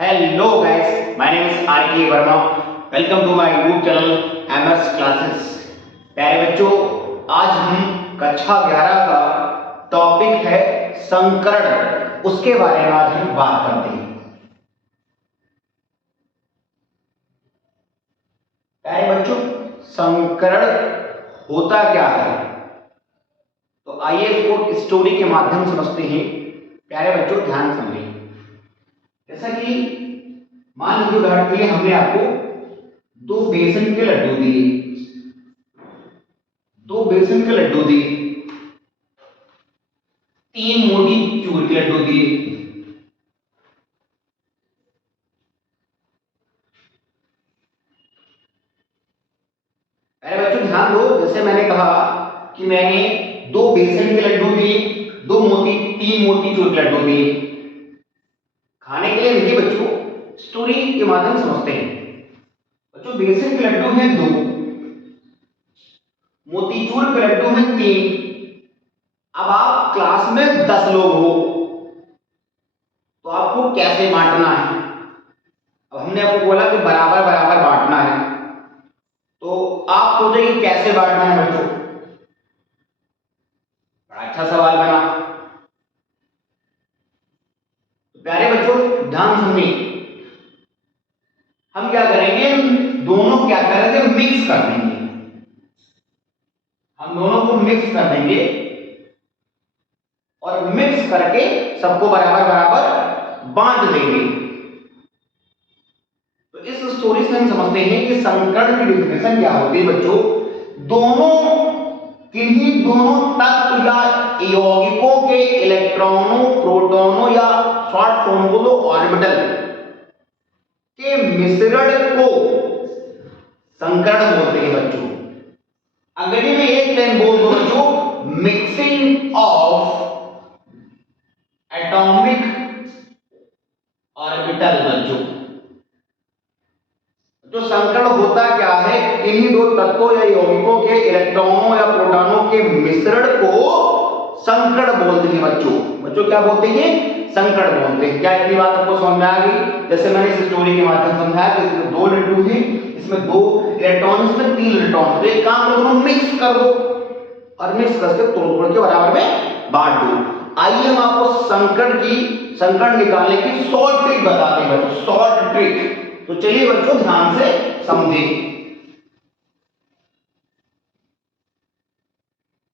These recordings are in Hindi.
Hello guys, my name is R K Verma. Welcome to my YouTube channel MS classes. प्यारे बच्चों, आज हम कक्षा 11 का टॉपिक है संकरण, उसके बारे में आज हम बात करते हैं। प्यारे बच्चों, संकरण होता क्या है, तो आइए इसको स्टोरी के माध्यम से समझते हैं। प्यारे बच्चों, ध्यान समझिए। जैसा कि मान लीजिए उदाहरण के लिए हमने आपको दो बेसन के लड्डू दिए, तीन मोटी चूर के लड्डू दिए। अरे बच्चों ध्यान दो, जैसे मैंने कहा कि मैंने दो बेसन के लड्डू दिए, तीन मोटी चूर के लड्डू दिए। खाने के लिए नहीं बच्चों, स्टोरी के माध्यम से समझते हैं। बच्चों बेसन के लड्डू हैं दो, मोतीचूर के लड्डू हैं तीन। अब आप क्लास में 10 लोग हो, तो आपको कैसे बांटना है? अब हमने आपको बोला कि बराबर बराबर बांटना है, तो आप सोचेंगे कैसे बांटना है बच्चों? बड़ा अच्छा सवाल बना। तो प्यारे बच्चों ध्यान सुनिए, हम क्या करेंगे, दोनों क्या करेंगे, मिक्स कर देंगे। हम दोनों को मिक्स कर देंगे और मिक्स करके सबको बराबर बराबर बांट देंगे। तो इस स्टोरी से हम समझते हैं कि संकरण की डेफिनेशन क्या होती है बच्चों। किन्हीं दोनों तत्व या यौगिकों के इलेक्ट्रॉनों, प्रोटॉनों या शॉर्ट ऑर्बिटल के मिश्रण को संकरण बोलते हैं बच्चों। अंग्रेजी में एक लाइन बोल दो बच्चों, मिक्सिंग ऑफ एटॉमिक ऑर्बिटल। बच्चों जो संकरण होता क्या है, किन्हीं दो तत्वों या यौगिकों के इलेक्ट्रॉनों या प्रोटॉनों के मिश्रण को संकरण बोलते हैं बच्चों क्या बोलते हैं? संकरण बोलते हैं। क्या इतनी बात आपको समझ में आ गई? जैसे मैंने इस स्टोरी के माध्यम से समझाया कि इसमें दो लड्डू हैं, इसमें दो इलेक्ट्रॉन, इसमें तीन इलेक्ट्रॉन। तो एक काम करो, दोनों मिक्स कर दो और मिक्स करके तोड़ के बराबर में बांट दो। आइए हम आपको संकरण निकालने की शॉर्ट ट्रिक बताते हैं बच्चों, शॉर्ट ट्रिक। तो चलिए बच्चों ध्यान से समझें।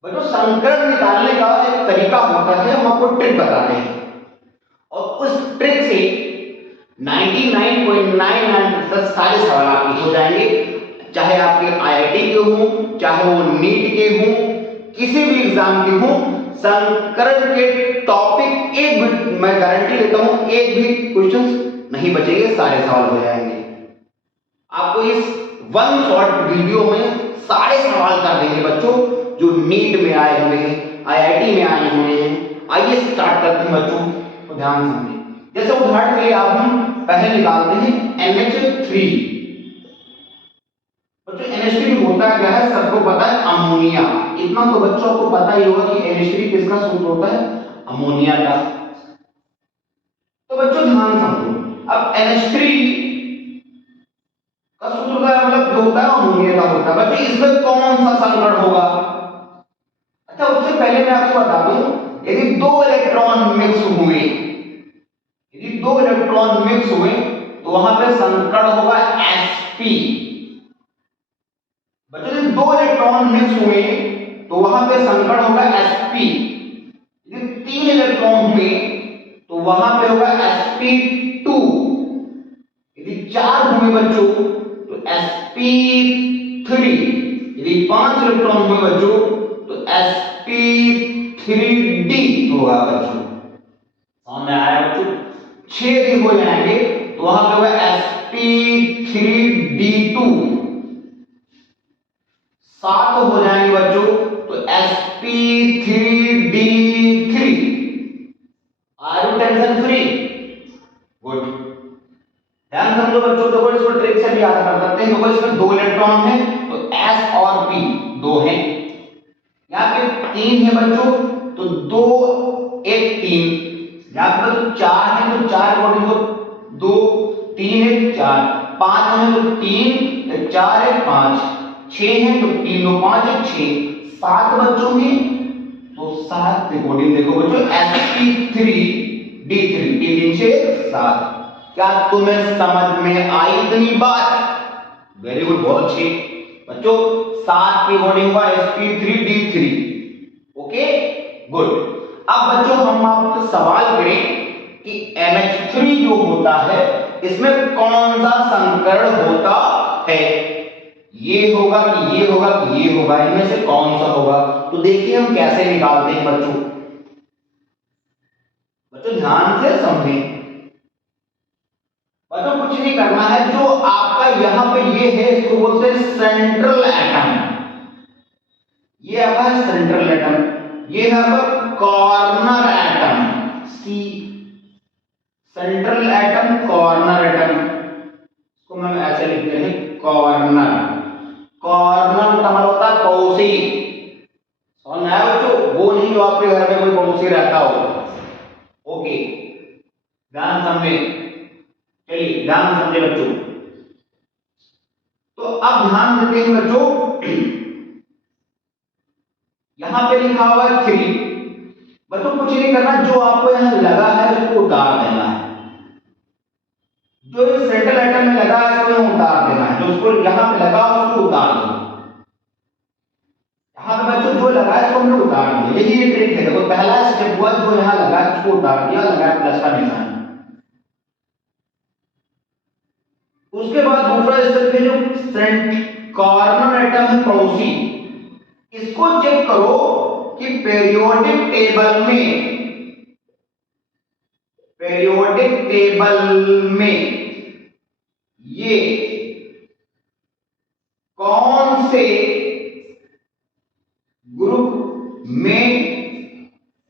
बच्चों संकरण निकालने का एक तरीका होता है, हम आपको ट्रिक बताते हैं और उस ट्रिक से 99.99% सारे सवाल आपके हो जाएंगे, चाहे आपके आईआईटी के हों, चाहे वो नीट के हों, किसी भी एग्जाम के हों। संकरण के टॉपिक एक भी, मैं गारंटी देता हूं, एक भी क्वेश्चन नहीं बचेंगे, सारे सवाल हो जाएंगे। आपको इस वन शॉर्ट वीडियो में सारे सवाल कर देंगे बच्चों, जो नीट में आए हुए हैं, आईआईटी में आए हुए हैं। आइए स्टार्ट करते हैं बच्चों, तो ध्यान समझिए। जैसे उदाहरण के लिए आप हम पहले निकालते हैं NH3। बच्चों NH3 होता क्या है, सबको पता है, अमोनिया। इतना तो बच्चों को पता ही होगा कि NH3 किसका सूत्र होता है, अमोनिया का। तो बच्चों ध्यान समझो, अब NH3 का सूत्र क्या है, मतलब जो होता है अमोनिया का होता है। बच्चों इसमें कौन सा संकरण होगा? अच्छा उससे पहले मैं आपको बता दूं, यदि दो इलेक्ट्रॉन मिक्स हुए तो वहां पे संकरण होगा sp। बच्चों यदि दो इलेक्ट्रॉन मिक्स हुए तो वहां पे संकरण होगा sp। यदि तीन इलेक्ट्रॉन हुए तो वहां पे होगा sp2। यदि चार हुए बच्चों तो sp3। यदि पांच इलेक्ट्रॉन हुए बच्चों तो sp3d होगा बच्चों। सामने आया बच्चों? 6 यदि हो जाएंगे तो वहां पे होगा sp3d2। 7 हो जाएंगे बच्चों तो sp3d3। Are you tension free? Good. ध्यान समझो बच्चों, देखो इसको ट्रिक से भी याद कर सकते हैं। देखो इसमें दो इलेक्ट्रॉन है तो s और p दो हैं। यहां पे तीन है बच्चों तो दो एक तीन। यहां पे तो चार है तो चार बॉडी को दो 4, 5 है तो 3, 4 है 5, 6 है तो 3 2 5 है 6, 7 बच्चों की तो 7 रिकॉर्डिंग देखो बच्चों sp3d3 3 से 7। क्या तुम्हें समझ में आई इतनी बात? वेरी गुड, बहुत अच्छी बच्चों। 7 की कोडिंग हुआ sp3d3। Okay good. अब बच्चों हम आपसे सवाल करें कि NH3 जो होता है इसमें कौन सा संकरण होता है? ये होगा कि ये होगा कि ये होगा, इनमें से कौन सा होगा? तो देखिए हम कैसे निकालते हैं बच्चों। बच्चों ध्यान से समझें। बच्चों कुछ नहीं करना है, जो आपका यहां पे ये है इसको बोलते हैं सेंट्रल एटम। ये आपका सेंट्रल एटम, ये है आपका corner atom. C central atom, corner atom, इसको हम ऐसे लिखते हैं कॉर्नर। कॉर्नर का मतलब होता है पड़ोसी। समझ में आया बच्चों? वो नहीं जो आपके घर में कोई पड़ोसी रहता हो। ओके, ध्यान समझे, चलिए ध्यान समझे बच्चों। तो अब ध्यान देते हैं बच्चों, यहां पे लिखा हुआ है 3। बच्चों कुछ नहीं करना, जो आपको यहां लगा है उसको उतार देना है। जो सेंट्रल एटम में लगा है उसको यहां उतार देना है, जो उसको यहां पे लगा उसको उतार दो। यहां पे बच्चों जो लगा है उसको हमने उतार दिया, यही ट्रिक है। देखो पहला स्टेप हुआ, जो यहां लगा है उसको उतार दिया, लगा प्लस का निशान। उसके बाद दूसरा स्टेप है जो फ्रंट कॉर्नर एटम है पड़ोसी, इसको चेक करो कि पीरियोडिक टेबल में ये कौन से ग्रुप में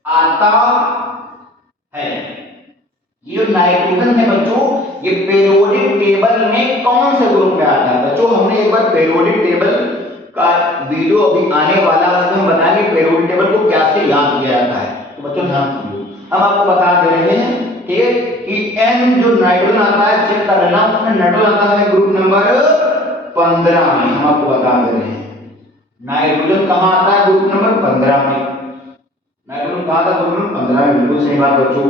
आता है। ये जो नाइट्रोजन है बच्चों, ये पीरियोडिक टेबल में कौन से ग्रुप में आता है? बच्चों हमने एक बार पीरियोडिक टेबल का वीडियो अभी आने वाला है, उसमें हम बताएंगे पीरियोडिक टेबल को कैसे याद किया जाता है। तो बच्चों ध्यान समझो, हम आपको बता दे रहे हैं ठीक है कि N जो नाइट्रोजन आता है चेक कर लेना, उसमें नाइट्रोजन आता है ग्रुप नंबर 15 में। हम आपको बता दे रहे हैं नाइट्रोजन कहां आता है? ग्रुप नंबर 15 में। नाइट्रोजन कहां था? ग्रुप नंबर 15 में। बिल्कुल सही बात बच्चों।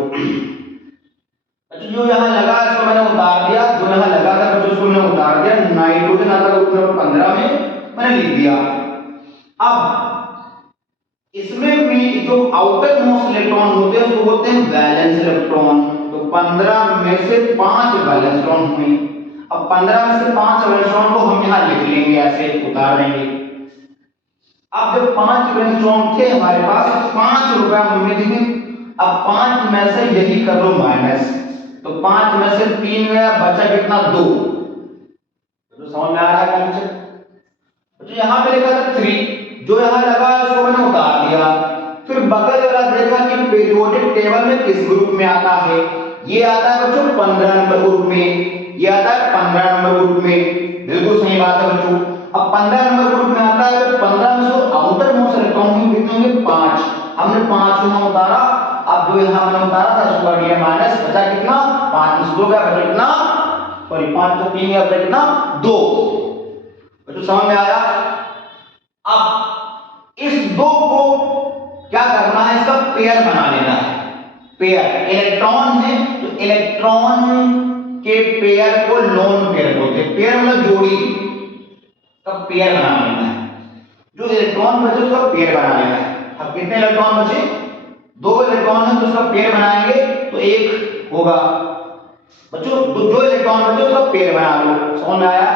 जो यहां लगा इसको मैंने उतार दिया, जो यहां लगा था बच्चों उसको मैंने उतार दिया। नाइट्रोजन आता है ग्रुप नंबर 15 में, मैंने लिख दिया। अब इसमें भी जो आउटर मोस्ट इलेक्ट्रॉन होते हैं उसको बोलते हैं वैलेंस इलेक्ट्रॉन। तो 15 में से 5 वैलेंस इलेक्ट्रॉन हुए। अब 15 में से 5 वैलेंस इलेक्ट्रॉन को हम यहां लिख लेंगे, ऐसे उतार देंगे। अब जब 5 वैलेंस इलेक्ट्रॉन थे हमारे पास, 5 रुपए हमने दिए। अब 5 में से यही कर लो माइनस, तो 5 में से 3 गया, बचा कितना? 2। तो समझ में आ रहा है कॉन्सेप्ट? तो यहां पे लिखा था 3, जो यहां लगा है उसको मैंने उतार दिया। फिर बगल वाला देखा कि पीरियोडिक टेबल में किस ग्रुप में आता है। ये आता है बच्चों 15 नंबर ग्रुप में, ये आता है 15 नंबर ग्रुप में। बिल्कुल सही बात है बच्चों। अब 15 नंबर ग्रुप में आता है तो 15 में से आउटर मोस्ट इलेक्ट्रॉन कितने होंगे? 5। हमने 5 यहां उतारा। अब जो यहां मैंने उतारा था उसको कर लिया माइनस, बचा कितना? 5 में से 2 गया, बचा कितना? सॉरी 5 तो 3 गया, बचा कितना? 2। बच्चों समझ में आया? अब इस 2 को क्या करना है? इसका पेयर बना लेना है। पेयर इलेक्ट्रॉन है तो इलेक्ट्रॉन के पेयर को लोन पेयर बोलते हैं। पेयर मतलब जोड़ी का पेयर बना लेना है। जो इलेक्ट्रॉन बचे उसका पेयर बना लेना है। अब कितने इलेक्ट्रॉन बचे? 2 इलेक्ट्रॉन है तो उसका पेयर बनाएंगे तो 1 होगा। बच्चों जो इलेक्ट्रॉन बचे उसका पेयर बना लो। समझ में आया?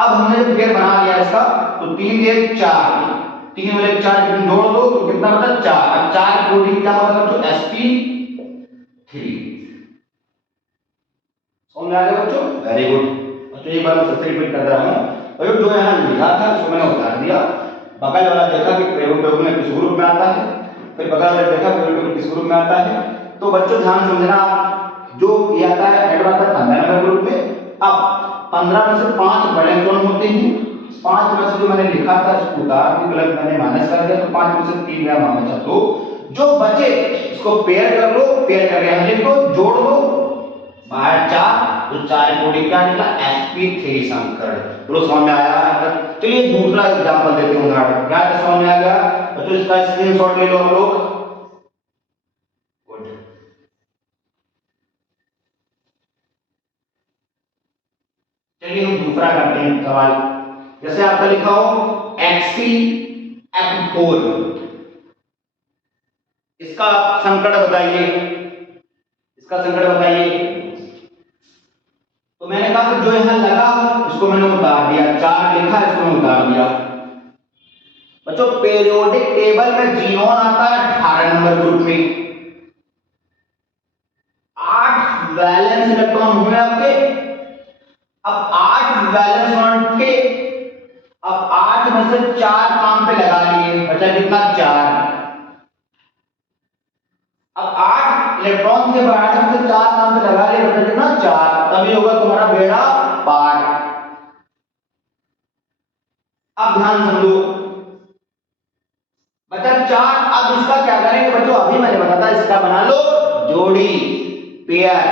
अब हमने जो पेयर बना लिया इसका, तो 3 1 4, 3 वाले 4 जोड़ दो तो कितना बचा? 4। अब 4 प्रोटीन क्या होगा बच्चों? sp3। समझ में आ गया बच्चों? वेरी गुड बच्चों। एक बार मैं सबसे रिपीट कर रहा हूं। और जो यहां लिखा था उसको मैंने उतार दिया। बगल वाला देखा कि पीरियोडिक में किस ग्रुप में आता है, फिर बगल वाला देखा पीरियोडिक में किस ग्रुप में आता है। तो बच्चों ध्यान समझना, जो ये आता है एड आता है 15 नंबर ग्रुप में। अब 15 में से 5 बड़े इलेक्ट्रॉन होते हैं। 5 में से जो मैंने लिखा था उसको उतार के प्लस मैंने माइनस कर दिया, तो 5 में से 3 गया, बचा 2। जो बचे उसको पेयर कर लो, पेयर करके यहां लिख दो, जोड़ दो, बाहर 4, तो 4 कोडिंग क्या निकला sp3 संकरण। बोलो समझ में आया तक। चलिए दूसरा एग्जांपल देते हैं उदाहरण। क्या समझ में आ गया बच्चों? इसका स्क्रीनशॉट ले लो आप लोग। गुड। चलिए हम दूसरा करते हैं सवाल। जैसे आपका लिखा हो XCF4, इसका संकट बताइए, इसका संकट बताइए। तो मैंने कहा कि जो यहां लगा इसको मैंने उतार दिया, 4 लिखा इसको मैंने उतार दिया। बच्चों पीरियोडिक टेबल में जीनोन आता है 18 नंबर ग्रुप में, 8 वैलेंस इलेक्ट्रॉन हुए आपके। अब 8 वैलेंस इलेक्ट्रॉन थे, अब 8 में से 4 काम पे लगा लिए, बचा कितना 4। अब 8 इलेक्ट्रॉन के बाद में से 4 काम पे लगा लिए, बचा कितना 4। तभी होगा तुम्हारा बेड़ा पार। अब ध्यान समझो, बचा 4। अब इसका क्या करेंगे बच्चों? अभी मैंने बताया इसका बना लो जोड़ी, पेयर,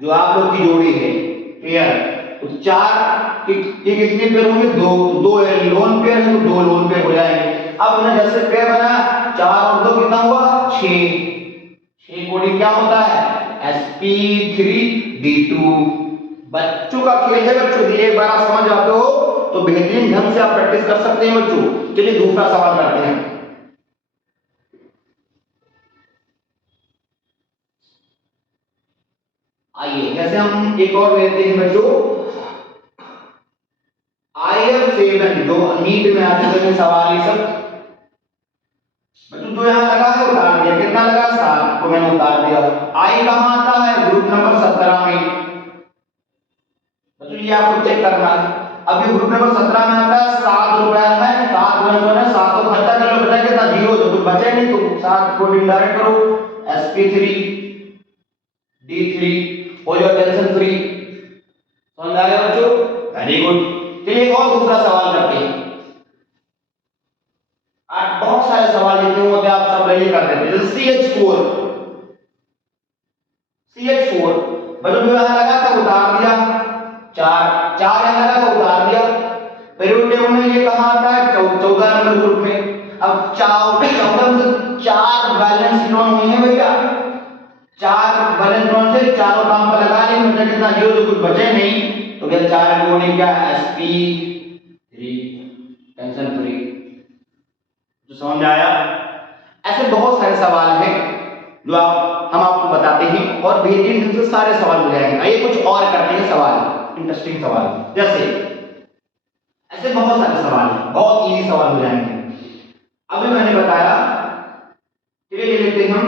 जो आप लोग की जोड़ी है पेयर। तो 4 की कितनी पेयर होंगे? 2। 2 लोन पेयर है तो 2 लोन पेयर हो जाएंगे। अब मैंने जैसे पेयर बना 4 और 2 कितना हुआ 6। 6 कोडिंग क्या होता है sp3d2। बच्चों का खेल है बच्चों, एक बार आप समझ जाते हो तो बेहतरीन ढंग से आप प्रैक्टिस कर सकते हैं बच्चों। चलिए दूसरा सवाल करते हैं। आइए जैसे हम एक और लेते हैं बच्चों, IF7 जो नीट में आ चुके हैं सवाल ये सब। बच्चों जो यहाँ लगा है उतार दिया, कितना लगा 7 को मैंने उतार दिया। आई कहाँ आता है? ग्रुप नंबर 17 में। बच्चों ये आपको चेक करना है। अभी ग्रुप नंबर 17 में आता है 7 रुपया है, 7 रुपया है, 7 को खर्चा कर लो, बचा कितना 0, जो कुछ बचे नहीं तो 7 को इनडायरेक्ट करो sp3d3 हो जाए टेंशन फ्री। समझ आ गया बच्चों? Very good. चलिए एक और दूसरा सवाल करते हैं। आज बहुत सारे सवाल जितने होते हैं आप सब रेडी कर देते हैं। जैसे CH4, बच्चों जो यहां लगा था उतार दिया, 4 यहां लगा था उतार दिया। पीरियोडिक टेबल में ये कहां आता है? 14 नंबर ग्रुप में। अब 14 से 4 वैलेंस इलेक्ट्रॉन हुए हैं भैया, 4 वैलेंस इलेक्ट्रॉन से चारों काम पर लगा लिए, मतलब कितना 0, जो कुछ बचे नहीं तो क्या 4 कोडिंग क्या sp3 टेंशन फ्री। तो समझ में आया? ऐसे बहुत सारे सवाल हैं जो हम आपको बताते हैं और बेहतरीन ढंग से सारे सवाल हो जाएंगे। आइए कुछ और करते हैं सवाल, इंटरेस्टिंग सवाल। जैसे ऐसे बहुत सारे सवाल हैं, बहुत इजी सवाल हो जाएंगे। अभी मैंने बताया, चलिए ले लेते हैं हम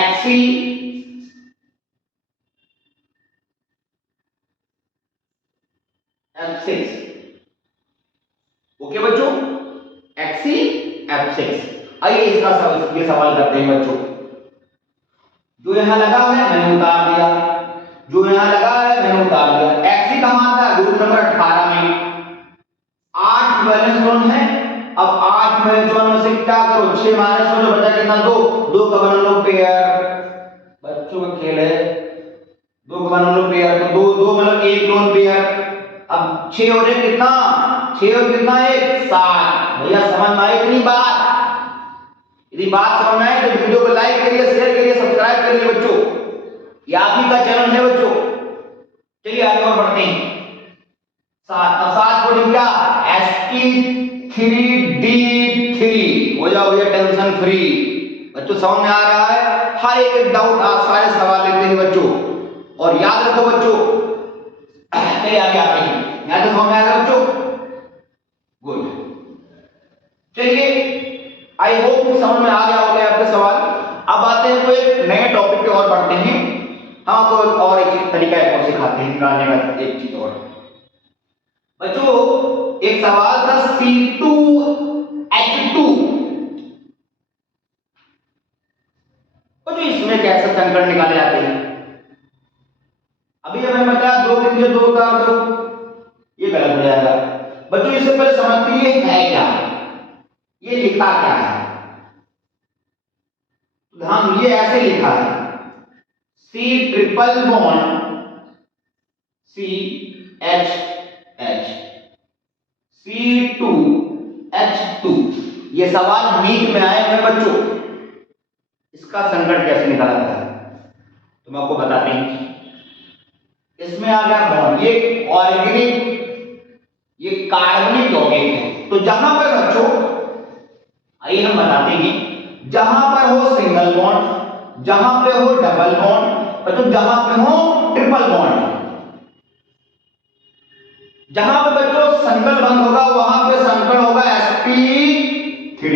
XCF6। ओके बच्चों, XCF6। आइए इसका ये सवाल करते हैं बच्चों। जो यहां लगा है मैंने उतार दिया, जो यहां लगा है मैंने उतार दिया। Xc कहां आता है? ग्रुप नंबर 18 में। 8 वैलेंस इलेक्ट्रॉन है। अब 8 वैलेंस इलेक्ट्रॉन में से क्या करो 6 माइनस करो, बचा कितना 2। 2 का बना लो पेयर। बच्चों का खेल है, 2 का बना लो पेयर। तो 2 मतलब 1 लोन पेयर। अब 6 हो जाए कितना 6 और कितना 1 7। भैया समझ में आई इतनी बात? यदि बात समझ में आए तो वीडियो को लाइक करिए, शेयर करिए, सब्सक्राइब करिए बच्चों, ये आप ही का चैनल है बच्चों। चलिए आगे और बढ़ते हैं। 7 कोडिंग क्या sp3d3 हो जाओ भैया टेंशन फ्री। बच्चों समझ में आ रहा है? हर एक डाउट आप सारे सवाल लेते हैं बच्चों, और याद रखो बच्चों। चलिए आगे आते हैं। यहां तो समझ में आ गया बच्चों? गुड। चलिए आई होप समझ में आ गया होगा आपके सवाल। अब आते हैं तो एक नए टॉपिक पे और बढ़ते हैं। हम आपको और एक तरीका और सिखाते हैं निकालने का। एक चीज और बच्चों, एक सवाल था C2H2। तो इसमें कैसे संकट निकाले जाते हैं? अभी हमें बताया 2 3 से 2 उतार दो, ये गलत हो जाएगा बच्चों। इससे पहले समझते हैं ये है क्या, ये लिखा क्या है। ध्यान, ये ऐसे लिखा है C triple bond CH C2H2। ये सवाल नीट में आए हैं बच्चों, इसका संकट कैसे निकाला था तो मैं आपको बताते हैं। इसमें आ गया बॉन्ड, ये ऑर्गेनिक, ये कार्बनिक यौगिक है। तो जहां पर बच्चों, आइए हम बताते हैं, जहां पर हो सिंगल बॉन्ड, जहां पे हो डबल बॉन्ड, बच्चों जहां पे हो ट्रिपल बॉन्ड, जहां पे बच्चों संकल बंद होगा वहां पे संकल होगा sp3।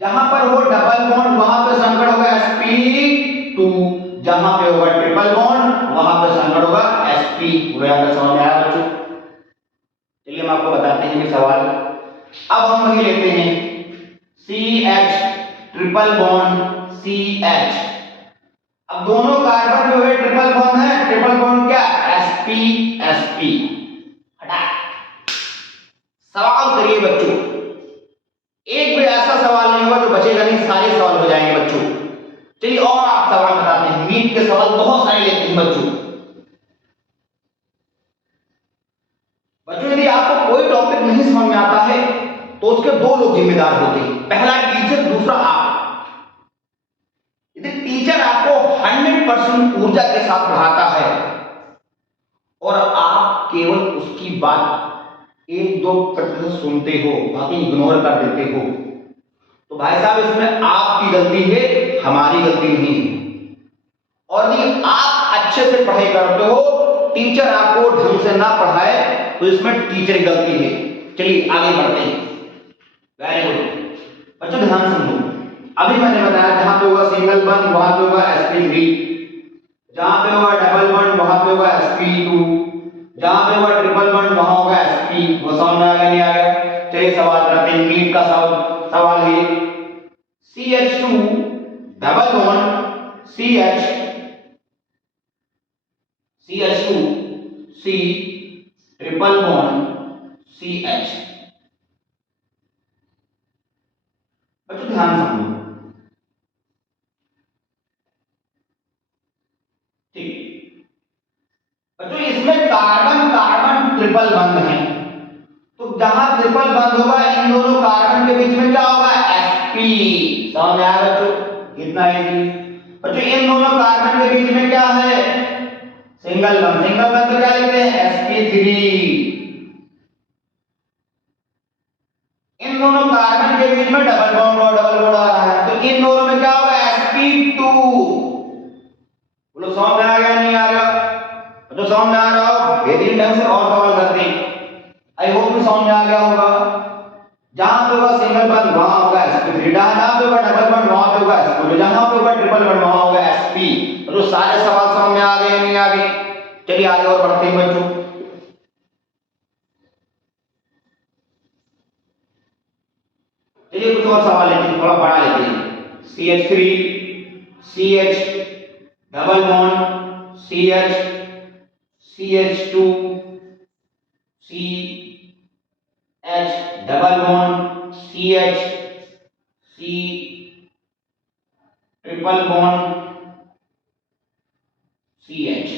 जहां पर हो डबल बॉन्ड वहां पे संकल होगा sp2। जहां पे होगा ट्रिपल बॉन्ड वहां पे संकल होगा sp। पूरा समझ में आया बच्चों? चलिए हम आपको बताते हैं ये सवाल। अब हम वही लेते हैं CH ट्रिपल बॉन्ड CH। अब दोनों कार्बन पे हुए ट्रिपल बॉन्ड है, ट्रिपल बॉन्ड क्या sp sp। हटा, सवाल करिए बच्चों, एक भी ऐसा सवाल नहीं होगा जो बचेगा नहीं, सारे सवाल हो जाएंगे बच्चों। चलिए और आप सवाल बताते हैं, नीट के सवाल बहुत सारे लेते हैं बच्चों। बच्चों यदि आपको कोई टॉपिक नहीं समझ में आता है तो उसके दो लोग जिम्मेदार होते हैं, पहला टीचर, दूसरा आप। यदि टीचर आपको 100% ऊर्जा के साथ पढ़ाता है और आप केवल उसकी बात 1-2% सुनते हो, बाकी इग्नोर कर देते हो, तो भाई साहब इसमें आपकी गलती है, हमारी गलती नहीं है। और यदि आप अच्छे से पढ़ाई करते हो, टीचर आपको ढंग से ना पढ़ाए तो इसमें टीचर की गलती है। चलिए आगे बढ़ते हैं। वेरी गुड बच्चों, ध्यान समझो। अभी मैंने बताया जहां पे होगा सिंगल बॉन्ड वहां पे होगा sp3, जहां पे होगा डबल बॉन्ड वहां पे होगा sp2, जहां पे होगा ट्रिपल बॉन्ड वहां होगा sp। वो समझ में आ गया नहीं आ गया? चलिए सवाल करते हैं, नीट का सवाल है CH2 double bond CH CH2 C triple bond CH। बच्चों ध्यान समझो, ठीक बच्चों, इसमें कार्बन कार्बन ट्रिपल बंध है, तो जहां ट्रिपल बंध होगा इन दोनों कार्बन के बीच में क्या होगा sp। समझ में आया बच्चों? कितना है बच्चों, इन दोनों कार्बन के बीच में क्या है सिंगल बंध, सिंगल बंध तो क्या लिखते हैं sp3। इन दोनों कार्बन के बीच में डबल बॉन्ड आ रहा है, तो इन दोनों में क्या होगा sp2। बोलो समझ में आ गया नहीं आ गया? तो समझ में आ रहा हो बेहतरीन ढंग से और सवाल करते हैं, आई होप कि समझ में आ गया होगा। जहां पे होगा सिंगल बॉन्ड वहां होगा sp3, जहां पे होगा डबल बॉन्ड वहां पे होगा sp2, जहां पे होगा ट्रिपल बॉन्ड वहां होगा sp। तो सारे सवाल समझ में आ गए नहीं आ गए? चलिए आगे और बढ़ते हैं बच्चों। चलिए कुछ और सवाल लेते हैं, थोड़ा बड़ा लेते हैं। CH3 CH double bond CH CH2 CH double bond CH C triple bond CH।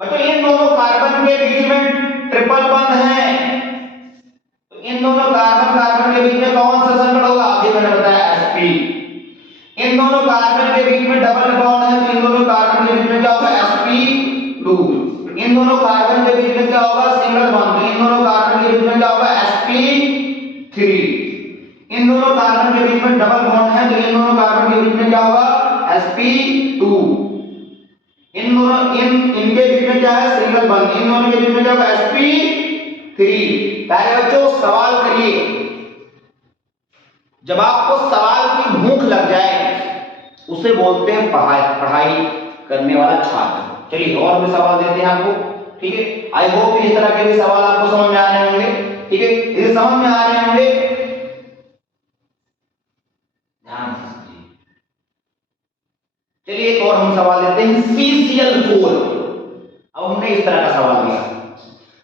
बच्चों इन दोनों कार्बन के बीच में ट्रिपल बॉन्ड है, तो इन दोनों कार्बन कार्बन के बीच में कौन सा संकट होगा? अभी मैंने बताया sp। इन दोनों कार्बन के बीच में डबल बॉन्ड है, तो इन दोनों कार्बन के बीच में क्या होगा sp2। इन दोनों कार्बन के बीच में क्या होगा सिंगल बॉन्ड, तो इन दोनों कार्बन के बीच में क्या होगा sp3। इन दोनों कार्बन के बीच में डबल बॉन्ड है, तो इन दोनों कार्बन के बीच में क्या होगा sp2। इन दोनों इनके बीच में क्या है सिंगल बॉन्ड, इन दोनों के बीच में क्या होगा sp3। प्यारे बच्चों सवाल करिए, जब आपको सवाल की भूख लग जाए उसे बोलते हैं पढ़ाई करने वाला छात्र। चलिए और भी सवाल देते हैं आपको, ठीक है? आई होप इस तरह के भी सवाल आपको समझ में आ रहे होंगे, ठीक है? ये समझ में आ रहे होंगे, ध्यान से समझिए। चलिए एक और हम सवाल देते हैं CCl4। अब हमने इस तरह का सवाल दिया,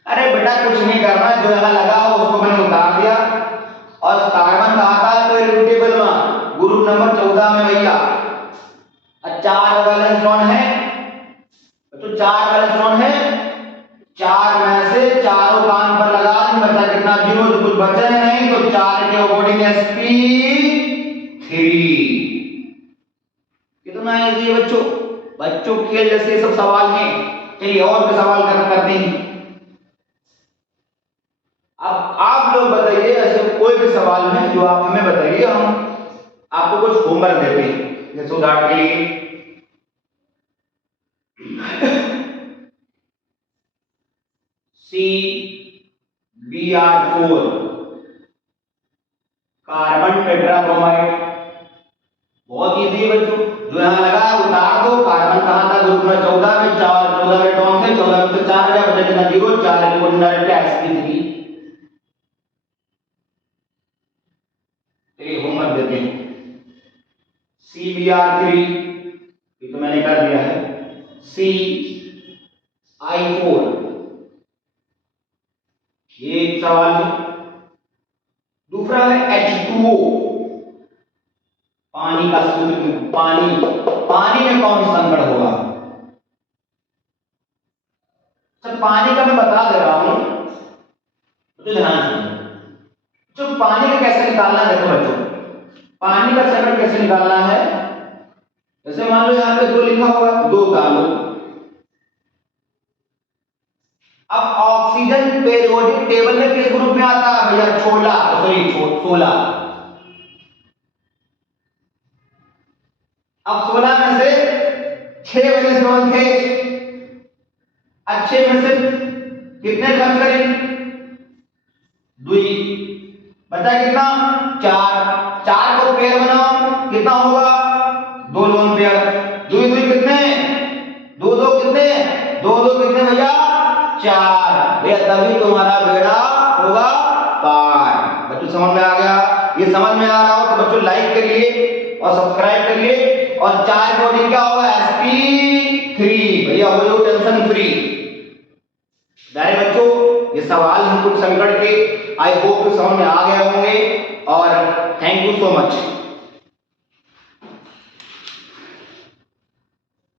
अरे बेटा कुछ नहीं करना, जो यहां लगा हो उसको मैंने उतार दिया और कार्बन कहा था तो टेबल में ग्रुप नंबर 14 में भैया 4 वैलेंस इलेक्ट्रॉन है तो 4 इलेक्ट्रॉन है, 4 में से चारों कान पर लगा दें, बचा कितना 0, जो कुछ बचा है नहीं, तो 4 के अकॉर्डिंग sp3। कितना इजी है बच्चों, बच्चों खेल जैसे सब सवाल हैं। चलिए और भी सवाल करते हैं। अब आप लोग बताइए, ऐसे कोई भी सवाल है जो आप हमें बताइए, हम आपको कुछ होमवर्क देते हैं। जैसे उदाहरण के लिए CBr4 कार्बन टेट्राब्रोमाइड, बहुत इजी है बच्चों, जो यहां लगा है उतार दो। कार्बन कहां था ग्रुप में 14 में, 14 इलेक्ट्रॉन थे, 14 में से 4 गया, बचा कितना 0, 4 के कोऑर्डिनेट डायरेक्ट sp3। चलिए होमवर्क देते हैं। CBr3 ये तो मैंने कर दिया है, CI4 ये एक सवाल है। दूसरा है H2O, पानी का सूत्र, पानी में कौन संकट होगा। सर पानी का मैं बता दे रहा हूं तो ध्यान से, जो पानी का कैसे निकालना है, देखो बच्चों पानी का संकट कैसे निकालना है। जैसे मान लो यहां पे 2 लिखा होगा, 2 डालो। अब ऑक्सीजन पीरियोडिक टेबल में किस ग्रुप में आता है भैया, 16। अब 16 में से 6 इलेक्ट्रॉन थे, अच्छे में से कितने खर्च करें, 2, बचा कितना 4 को पेयर बनाओ, कितना होगा 2 लोन पेयर, 2 कितने 2 कितने 2 कितने भैया 4 भैया, तभी तुम्हारा बेड़ा होगा पार। बच्चों समझ में आ गया, ये समझ में आ रहा हो तो बच्चों लाइक करिए और सब्सक्राइब करिए। और 4 कोडिंग क्या होगा sp3 भैया, हो जाओ टेंशन फ्री। प्यारे बच्चों ये सवाल हैं कुछ संकट के, आई होप समझ में आ गए होंगे और थैंक यू सो मच।